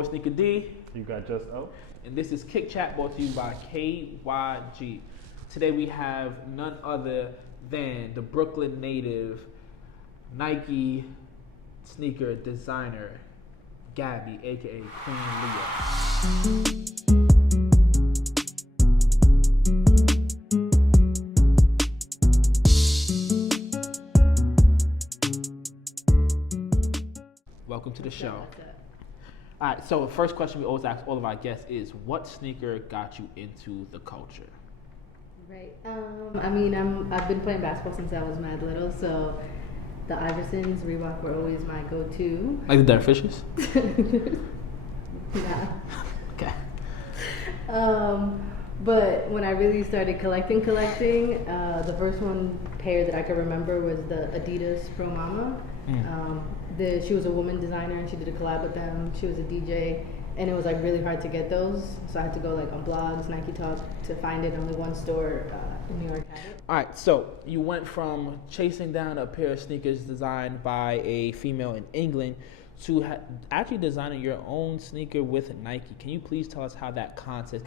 boy Sneaker D. You got Just-O. And this is Kick Chat brought to you by KYG. Today we have none other than the Brooklyn native Nike sneaker designer, Gaby, aka Queen Leah. Welcome to the show. All right, so the first question we always ask all of our guests is, what sneaker got you into the culture? Right. I've been playing basketball since I was mad little, so the Iversons, Reebok were always my go-to. Like the Dark Fishes? Nah. Okay. But when I really started collecting, the first pair that I could remember was the Adidas Pro Mama. She was a woman designer and she did a collab with them. She was a DJ and it was like really hard to get those. So I had to go like on blogs, Nike Talk to find it. Only one store in New York had it. All right, so you went from chasing down a pair of sneakers designed by a female in England to actually designing your own sneaker with Nike. Can you please tell us how that contest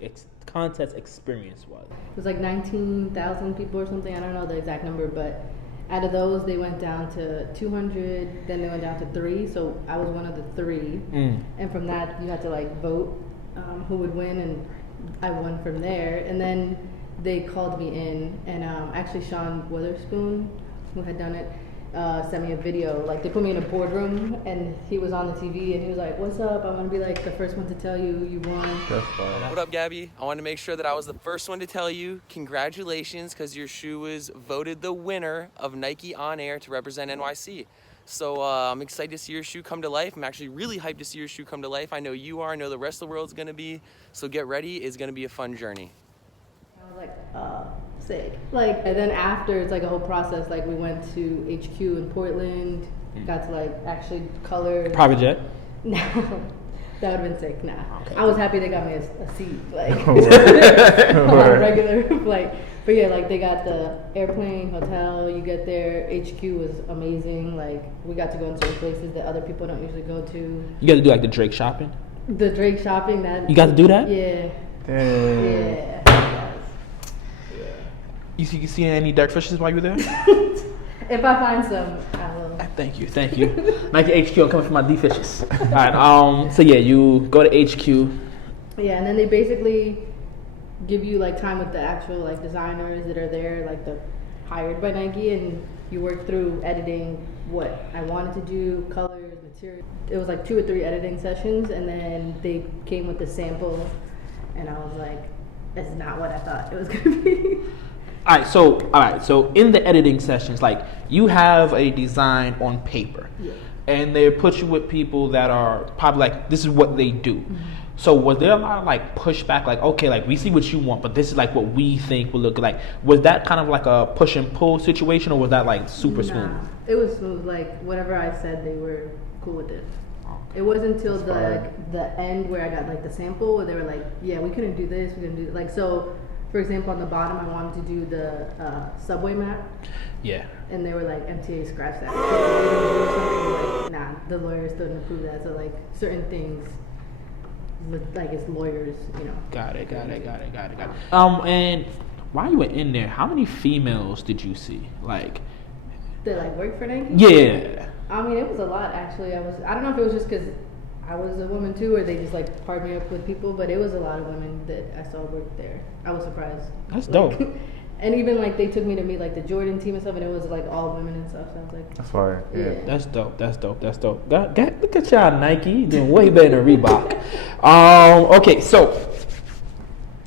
experience was? It was like 19,000 people or something. I don't know the exact number, but out of those, they went down to 200, then they went down to 3, so I was one of the 3. And from that, you had to like vote who would win, and I won from there. And then they called me in, and actually Sean Witherspoon, who had done it, sent me a video. Like, they put me in a boardroom, and he was on the TV, and he was like, "What's up? I want to be like the first one to tell you you won." That's fine. What up, Gaby? I wanted to make sure that I was the first one to tell you congratulations, because your shoe was voted the winner of Nike On Air to represent NYC. So I'm excited to see your shoe come to life. I'm actually really hyped to see your shoe come to life. I know you are. I know the rest of the world's going to be. So get ready. It's going to be a fun journey. I was like, sick. Like, and then after, it's like a whole process. Like, we went to HQ in Portland, got to like actually color. Private jet? No, that would have been sick. Nah, Okay. I was happy they got me a seat, like on a regular flight. But yeah, like they got the airplane, hotel. You get there. HQ was amazing. Like, we got to go in certain places that other people don't usually go to. You got to do like the Drake shopping? The Drake shopping. That You got to do that? Yeah. Dang. Yeah. You see any Dark Fishes while you were there? If I find some, I will. Thank you. Nike HQ, I'm coming for my D Fishes. All right, so yeah, you go to HQ. Yeah, and then they basically give you like time with the actual like designers that are there, like the hired by Nike, and you work through editing what I wanted to do, colors, material. It was like 2 or 3 editing sessions, and then they came with the sample, and I was like, it's not what I thought it was gonna be. All right, so in the editing sessions, like, you have a design on paper, and they put you with people that are probably like, this is what they do. So was there a lot of like pushback, like, okay, like, we see what you want, but this is like what we think will look like? Was that kind of like a push and pull situation, or was that like super smooth? It was smooth. Like, whatever I said, they were cool with it. It wasn't until the end where I got like the sample where they were like, yeah, we couldn't do this, we couldn't do like, so for example, on the bottom, I wanted to do the subway map. Yeah. And they were like, MTA, scratch that. They didn't do something like, nah, the lawyers didn't approve that. So like certain things, like it's lawyers, you know. Got it. And while you were in there, how many females did you see? Like, That like work for Nike? yeah. I mean, it was a lot actually. I don't know if it was just because I was a woman too, or they just like paired me up with people, but it was a lot of women that I saw work there. I was surprised. That's like, dope. And even like they took me to meet like the Jordan team and stuff, and it was like all women and stuff. So I was like, That's fire. Yeah. That's dope. Look at y'all, Nike. You're doing way better than Reebok. Okay, so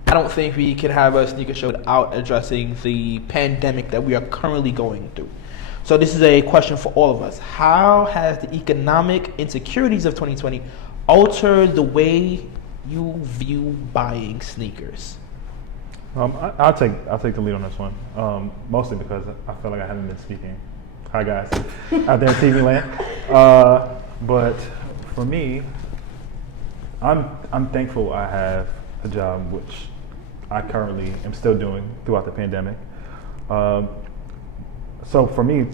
I don't think we can have a sneaker show without addressing the pandemic that we are currently going through. So this is a question for all of us. How has the economic insecurities of 2020 altered the way you view buying sneakers? I'll take the lead on this one. Mostly because I feel like I haven't been speaking. Hi guys, out there in TV land. But for me, I'm thankful I have a job which I currently am still doing throughout the pandemic. So for me,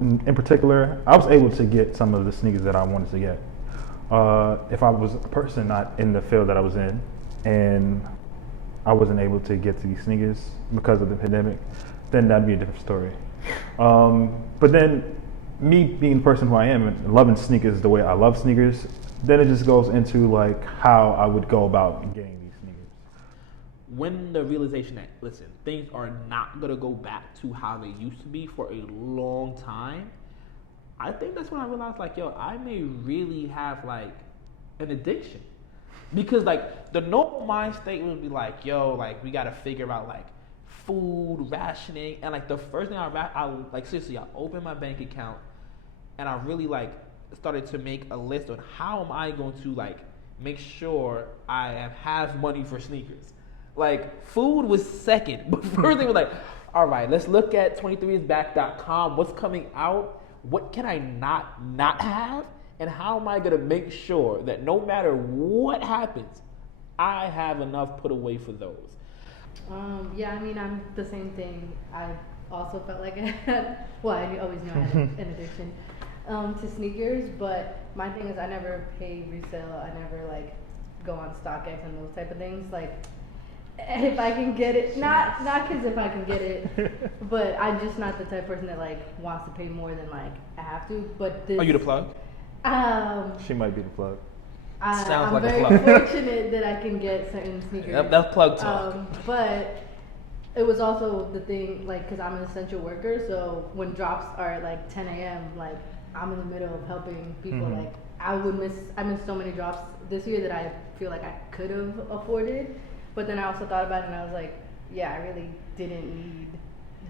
in particular, I was able to get some of the sneakers that I wanted to get. If I was a person not in the field that I was in, and I wasn't able to get to these sneakers because of the pandemic, then that'd be a different story. But then, me being the person who I am and loving sneakers the way I love sneakers, then it just goes into like how I would go about getting these sneakers. When the realization that, listen, things are not gonna go back to how they used to be for a long time, I think that's when I realized, like, yo, I may really have like an addiction. Because like the normal mind state would be like, yo, like we gotta figure out like food, rationing, and like the first thing I like seriously, I opened my bank account and I really like started to make a list on how am I going to like make sure I have money for sneakers. Like food was second, but first thing was like, all right, let's look at 23isback.com. What's coming out? What can I not have? And how am I gonna make sure that no matter what happens, I have enough put away for those? Yeah, I mean, I'm the same thing. I also felt like I had, well, I always knew I had an addiction to sneakers, but my thing is I never pay resale. I never like go on StockX and those type of things. Like if I can get it, not because if I can get it, but I'm just not the type of person that like wants to pay more than like I have to. But this, Are you the plug? She might be the plug. Sounds I'm like a very plug. fortunate that I can get certain sneakers. That's plug talk. But it was also the thing, like, because I'm an essential worker, so when drops are at like 10 a.m., like, I'm in the middle of helping people. Mm-hmm. Like, I missed so many drops this year that I feel like I could have afforded. But then I also thought about it and I was like, yeah, I really didn't need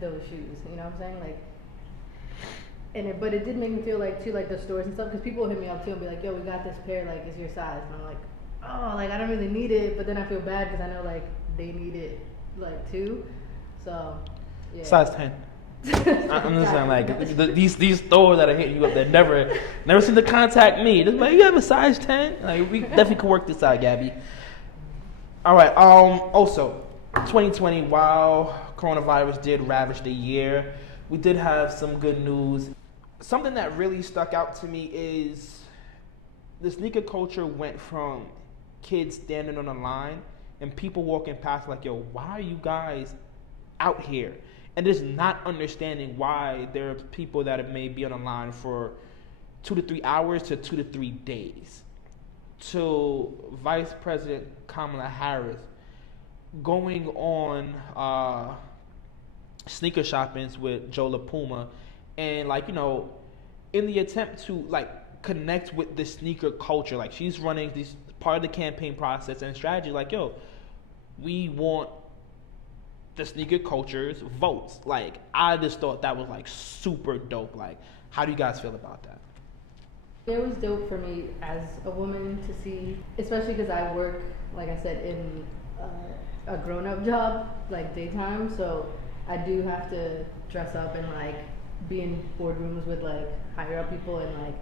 those shoes. You know what I'm saying? Like, but it did make me feel like too, like the stores and stuff, because people hit me up too and be like, yo, we got this pair, like, it's your size. And I'm like, oh, like, I don't really need it, but then I feel bad because I know, like, they need it, like, too. So, yeah. Size 10. I'm just saying, like, these stores that are hitting you up that never seem to contact me. Just like, you have a size 10? Like, we definitely can work this out, Gabby. All right. Also, 2020, while coronavirus did ravage the year, we did have some good news. Something that really stuck out to me is the sneaker culture went from kids standing on a line and people walking past like, yo, why are you guys out here? And just not understanding why there are people that may be on a line for 2 to 3 hours to 2 to 3 days. To Vice President Kamala Harris going on sneaker shoppings with Joe LaPuma, and like, you know, in the attempt to like connect with the sneaker culture, like she's running this part of the campaign process and strategy, like, yo, we want the sneaker culture's votes. Like, I just thought that was like super dope. Like, how do you guys feel about that? It was dope for me as a woman to see, especially because I work, like I said, in a grown-up job, like daytime, so I do have to dress up and like be in boardrooms with like higher up people, and like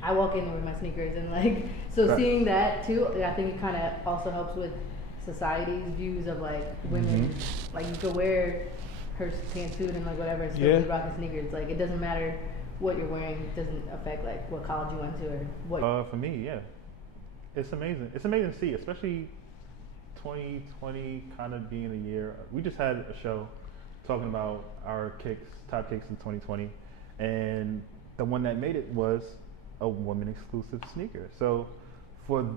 I walk in there with my sneakers and like, so right. Seeing that too, I think it kind of also helps with society's views of like women. Mm-hmm. Like you could wear her pantsuit and like whatever and still be rocking sneakers. Like it doesn't matter what you're wearing, it doesn't affect like what college you went to or what. For me, yeah, it's amazing. It's amazing to see, especially 2020 kind of being a year. We just had a show talking about our top kicks in 2020, and the one that made it was a woman exclusive sneaker. So for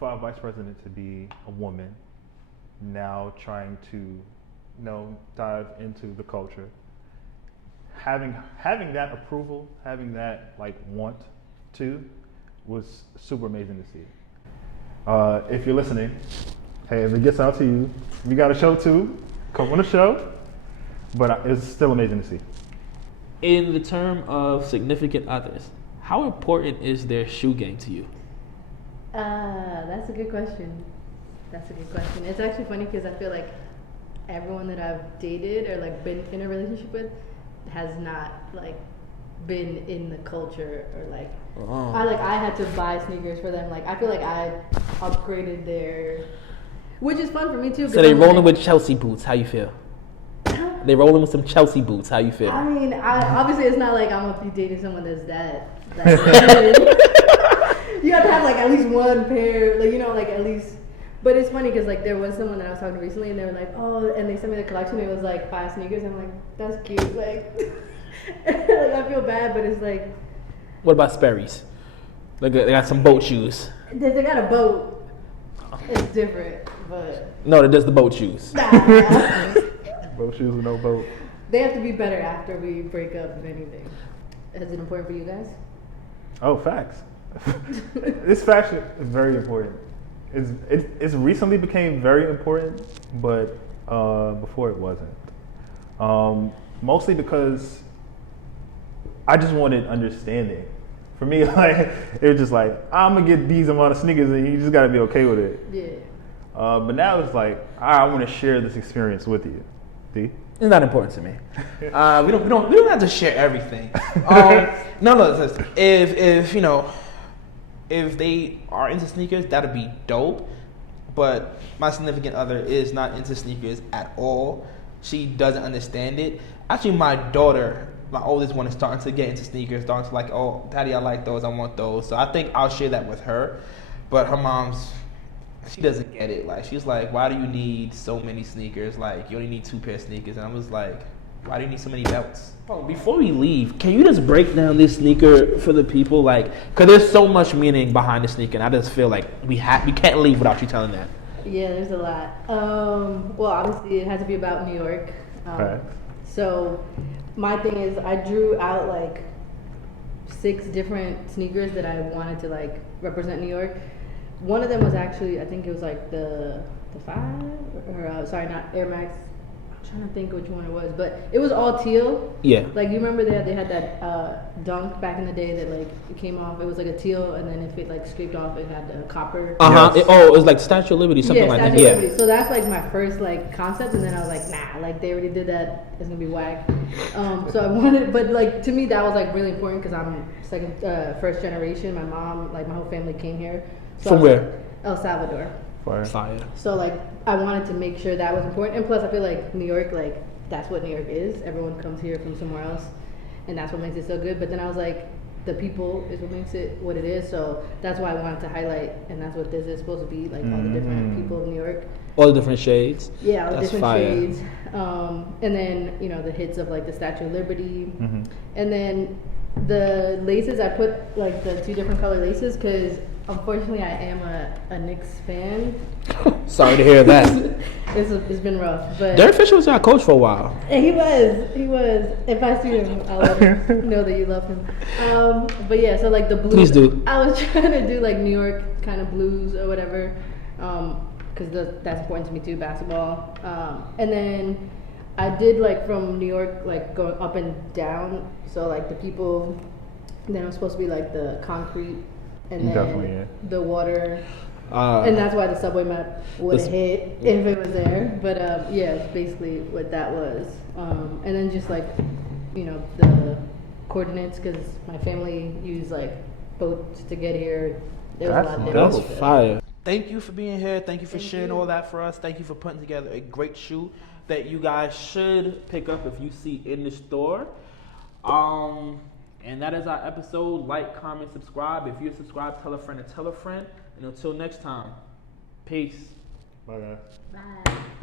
our vice president to be a woman, now trying to, dive into the culture, having that approval, having that like want to, was super amazing to see. If you're listening, hey, if it gets out to you, we got a show too. Come on the show, but it's still amazing to see. In the term of significant others, how important is their shoe game to you? That's a good question. It's actually funny because I feel like everyone that I've dated or like been in a relationship with has not like been in the culture or like I had to buy sneakers for them. Like I feel like I upgraded their, which is fun for me too. So they rolling with Chelsea boots. How you feel? They rolling with some Chelsea boots. How you feel? I mean, obviously it's not like I'm gonna be dating someone that's that good. You have to have like at least one pair, like like at least. But it's funny because like there was someone that I was talking to recently, and they were like, oh, and they sent me the collection. It was like 5 sneakers. I'm like, that's cute. Like, like I feel bad, but it's like. What about Sperry's? They got some boat shoes. They got a boat. It's different, but. No, that's the boat shoes. Nah. Boat shoes with no boat. They have to be better after we break up, if anything. Is it important for you guys? Oh, facts. This fashion is very important. It's recently became very important, but before it wasn't. Mostly because I just wanted understanding. For me, like it was just like I'm gonna get these amount of sneakers, and you just gotta be okay with it. Yeah. But now it's like I want to share this experience with you. D? It's not important to me. We don't have to share everything. No, listen. If they are into sneakers, that'd be dope. But my significant other is not into sneakers at all. She doesn't understand it. Actually, my daughter, my oldest one, is starting to get into sneakers. Starting to like, oh, Daddy, I like those. I want those. So I think I'll share that with her. But her mom's, she doesn't get it. Like, she's like, why do you need so many sneakers? Like, you only need 2 pairs of sneakers. And I was like, why do you need so many belts? Oh, before we leave, can you just break down this sneaker for the people? Like, because there's so much meaning behind the sneaker, and I just feel like we can't leave without you telling that. Yeah, there's a lot. Well, obviously, it has to be about New York. Right. So, my thing is, I drew out like 6 different sneakers that I wanted to like represent New York. One of them was actually, I think it was like the 5, or sorry, not Air Max. I'm trying to think which one it was, but it was all teal. Yeah. Like, you remember they had that Dunk back in the day that like it came off. It was like a teal, and then if it like scraped off, it had the copper. Yes. It was like Statue of Liberty, something like that. Statue of Liberty. So that's like my first like concept, and then I was like, nah, like they already did that. It's gonna be whack. So I wanted, but like to me that was like really important because I'm first generation. My mom, like my whole family came here. So From where? El Salvador. Fire. So like I wanted to make sure that was important, and plus I feel like New York, like that's what New York is. Everyone comes here from somewhere else, and that's what makes it so good. But then I was like, the people is what makes it what it is. So that's why I wanted to highlight, and that's what this is supposed to be, like all the different people of New York. All the different shades. Yeah, all the different fire. shades. And then the hits of like the Statue of Liberty, and then the laces. I put like the 2 different color laces because unfortunately I am a Knicks fan. Sorry to hear that. It's been rough, but Derek Fisher was our coach for a while. he was. If I see him, I'll let him know that you love him. But yeah, so like the blues. Please do. I was trying to do like New York kind of blues or whatever, because that's important to me too, basketball. And then I did like from New York, like going up and down. So like the people, then it was supposed to be like the concrete, and then the water. And that's why the subway map would have hit if it was there. But yeah, it's basically what that was. And then just like, the coordinates, because my family used like boats to get here. There was a lot of different That's fire. Thank you for being here. Thank you for sharing all that for us. Thank you for putting together a great shoe that you guys should pick up if you see in the store. And that is our episode. Like, comment, subscribe. If you're subscribed, tell a friend and tell a friend. And until next time, peace. Bye, guys. Bye.